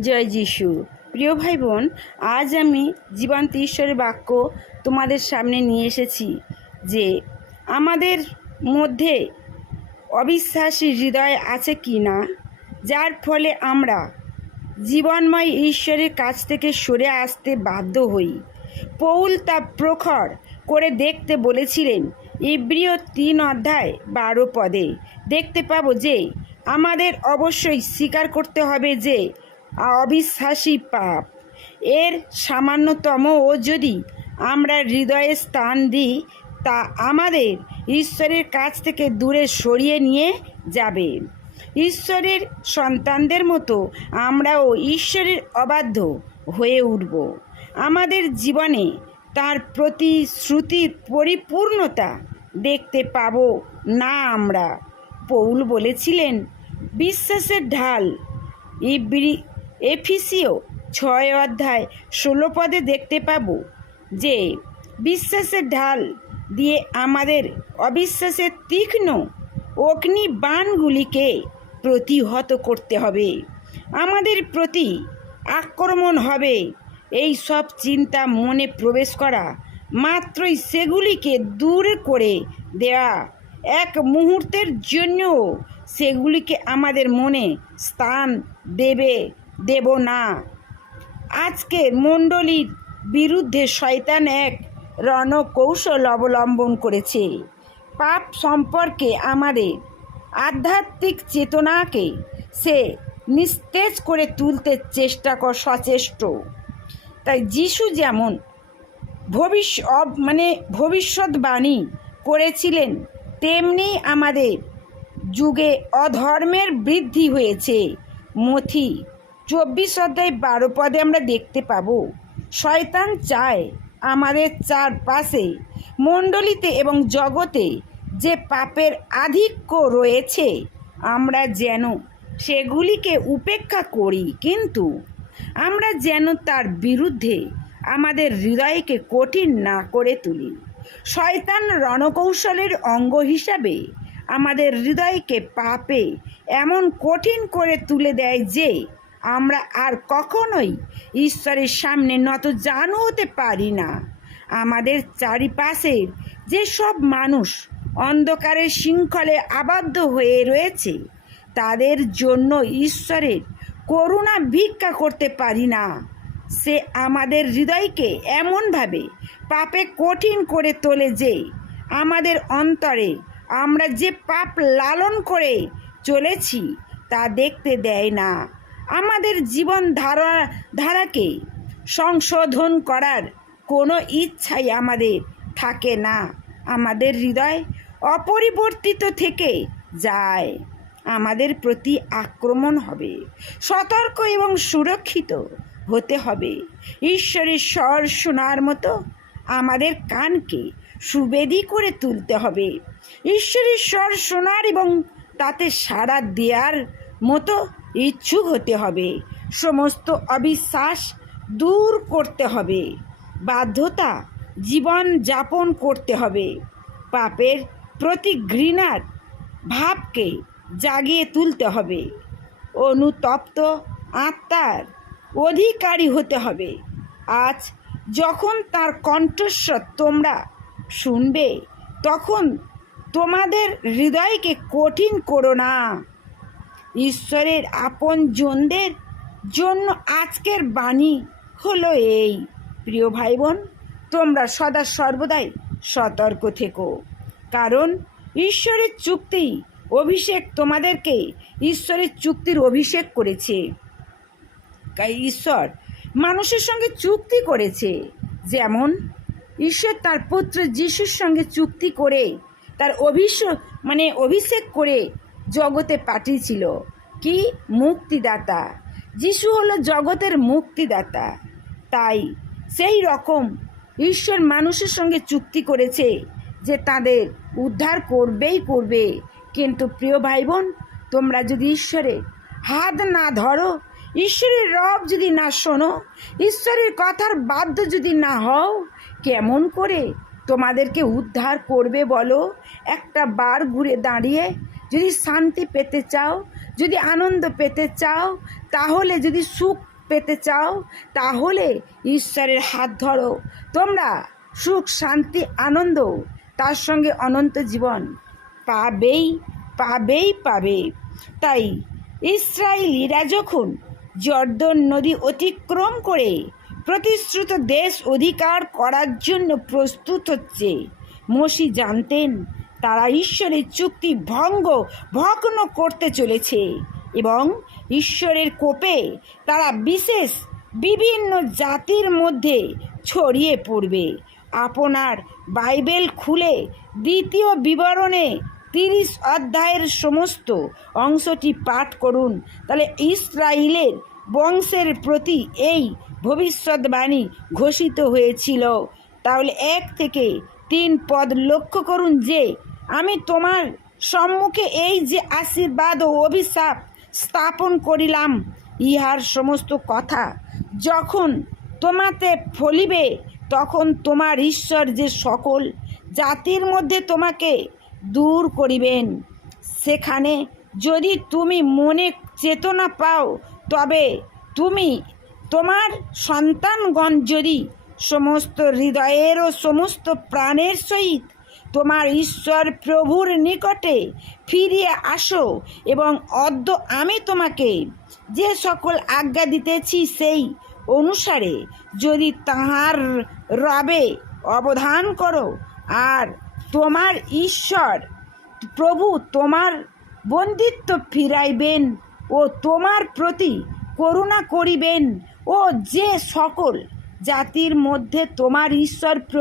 জয় যিশু। প্রিয় ভাই বোন আজ আমি জীবন্ত ঈশ্বরের বাক্য তোমাদের সামনে নিয়ে এসেছি যে, আমাদের মধ্যে অবিশ্বাসী হৃদয় আছে কি না? যার ফলে আমরা জীবনময় ঈশ্বরের কাছ থেকে সরে আসতে বাধ্য হই। পৌল তা প্রখর করে দেখতে বলেছিলেন ইব্রিয় তিন অধ্যায় বারো পদে। দেখতে পাবো যে, আমাদের অবশ্যই স্বীকার করতে হবে যে অবিশ্বাসী পাপ। এর সামান্যতমও যদি আমরা হৃদয়ে স্থান দিই, তা আমাদের ঈশ্বরের কাছ থেকে দূরে সরিয়ে নিয়ে যাবে। ঈশ্বরের সন্তানদের মতো আমরাও ঈশ্বরের অবাধ্য হয়ে উঠব। আমাদের জীবনে তার প্রতিশ্রুতির পরিপূর্ণতা দেখতে পাব না আমরা। পৌল বলেছিলেন, বিশ্বাসের ঢাল ইব্রি এফিসিও ছয় অধ্যায় ষোলো পদে দেখতে পাব যে বিশ্বাসের ঢাল দিয়ে আমাদের অবিশ্বাসের তীক্ষ্ণ অগ্নি বাণগুলিকে প্রতিহত করতে হবে। আমাদের প্রতি আক্রমণ হবে। এই সব চিন্তা মনে প্রবেশ করা মাত্রই সেগুলিকে দূর করে দেওয়া এক মুহূর্তের জন্য সেগুলিকে আমাদের মনে স্থান দেবে। দেব না। আজকের মণ্ডলীর বিরুদ্ধে শয়তান এক রণকৌশল অবলম্বন করেছে। পাপ সম্পর্কে আমাদের আধ্যাত্মিক চেতনাকে সে নিস্তেজ করে তুলতে চেষ্টা কর সচেষ্ট। তাই যিশু যেমন ভবিষ্য মানে ভবিষ্যৎবাণী করেছিলেন, তেমনি আমাদের যুগে অধর্মের বৃদ্ধি হয়েছে। মথি চব্বিশ অধ্যায় বারো পদে আমরা দেখতে পাব, শয়তান চায় আমাদের চারপাশে, মণ্ডলীতে এবং জগতে যে পাপের আধিক্য রয়েছে, আমরা যেন সেগুলিকে উপেক্ষা করি। কিন্তু আমরা যেন তার বিরুদ্ধে আমাদের হৃদয়কে কঠিন না করে তুলি। শয়তান রণকৌশলের অঙ্গ হিসাবে আমাদের হৃদয়কে পাপে এমন কঠিন করে তুলে দেয় যে আমরা আর কখনোই ঈশ্বরের সামনে নত জানু হতে পারি না। আমাদের চারিপাশের যেসব মানুষ অন্ধকারের শৃঙ্খলে আবদ্ধ হয়ে রয়েছে, তাদের জন্য ঈশ্বরের করুণা ভিক্ষা করতে পারি না। সে আমাদের হৃদয়কে এমনভাবে পাপে কঠিন করে তোলে যে, আমাদের অন্তরে আমরা যে পাপ লালন করে চলেছি তা দেখতে দেয় না। আমাদের জীবন ধারা, ধারাকে সংশোধন করার কোনো ইচ্ছাই আমাদের থাকে না। আমাদের হৃদয় অপরিবর্তিত থেকে যায়। আমাদের প্রতি আক্রমণ হবে। সতর্ক এবং সুরক্ষিত হতে হবে। ঈশ্বরের স্বর শোনার মতো আমাদের কানকে সুবেদি করে তুলতে হবে। ঈশ্বরের স্বর শোনার এবং তাতে সাড়া দেওয়ার মতো ইচ্ছুক হতে হবে। সমস্ত অবিশ্বাস দূর করতে হবে। বাধ্যতা জীবন যাপন করতে হবে। পাপের প্রতি ঘৃণার ভাবকে জাগিয়ে তুলতে হবে। অনুতপ্ত আত্মার অধিকারী হতে হবে। আজ যখন তার কণ্ঠস্বর তোমরা শুনবে, তখন তোমাদের হৃদয়কে কঠিন করো না। ঈশ্বরের আপন জনদের জন্য আজকের বাণী হলো এই। প্রিয় ভাই বোন তোমরা সদা সর্বদাই সতর্ক থেকো, কারণ ঈশ্বরের চুক্তি অভিষেক তোমাদেরকে ঈশ্বরের চুক্তির অভিষেক করেছে। ঈশ্বর মানুষের সঙ্গে চুক্তি করেছে। যেমন ঈশ্বর তার পুত্র যিশুর সঙ্গে চুক্তি করে, তার অভিষেক মানে অভিষেক করে জগতে পাঠিয়েছিল। কি? মুক্তিদাতা। যিশু হলো জগতের মুক্তিদাতা। তাই সেই রকম ঈশ্বর মানুষের সঙ্গে চুক্তি করেছে যে তাদের উদ্ধার করবেই করবে। কিন্তু প্রিয় ভাই বোন তোমরা যদি ঈশ্বরের হাত না ধরো, ঈশ্বরের রব যদি না শোনো, ঈশ্বরের কথার বাধ্য যদি না হও, কেমন করে তোমাদেরকে উদ্ধার করবে বলো? একটা বার ঘুরে দাঁড়িয়ে যদি শান্তি পেতে চাও, যদি আনন্দ পেতে চাও, তাহলে যদি সুখ পেতে চাও, তাহলে ঈশ্বরের হাত ধরো। তোমরা সুখ, শান্তি, আনন্দ, তার সঙ্গে অনন্ত জীবন পাবেই পাবেই পাবে তাই ইসরায়েলিরা যখন জর্দন নদী অতিক্রম করে প্রতিশ্রুত দেশ অধিকার করার জন্য প্রস্তুত হচ্ছে। মসি জানতেন তারা ঈশ্বরের চুক্তি ভঙ্গ, ভগ্ন করতে চলেছে এবং ঈশ্বরের কোপে তারা বিশেষ বিভিন্ন জাতির মধ্যে ছড়িয়ে পড়বে। আপনার বাইবেল খুলে দ্বিতীয় বিবরণে তিরিশ অধ্যায়ের সমস্ত অংশটি পাঠ করুন। তাহলে ইসরায়েলের বংশের প্রতি এই ভবিষ্যৎবাণী ঘোষিত হয়েছিল। তাহলে এক থেকে তিন পদ লক্ষ্য করুন যে আমি তোমার সম্মুখে এই যে আশীর্বাদ ও অভিশাপ স্থাপন করিলাম, ইহার সমস্ত কথা যখন তোমাতে ফলিবে, তখন তোমার ঈশ্বর যে সকল জাতির মধ্যে তোমাকে দূর করিবেন। সেখানে যদি তুমি মনে চেতনা পাও, তবে তুমি তোমার সন্তানগণ যদি সমস্ত হৃদয়ের ও সমস্ত প্রাণের সহিত তোমার ঈশ্বর প্রভুর নিকটে ফিরিয়ে আসো এবং অদ্য আমি তোমাকে যে সকল আজ্ঞা দিতেছি সেই অনুসারে যদি তাহার রবে অবধান করো আর তোমার ঈশ্বর প্রভু তোমার বন্দিত্ব ফিরাইবেন ও তোমার প্রতি করুণা করিবেন ও যে সকল জাতির মধ্যে তোমার ঈশ্বর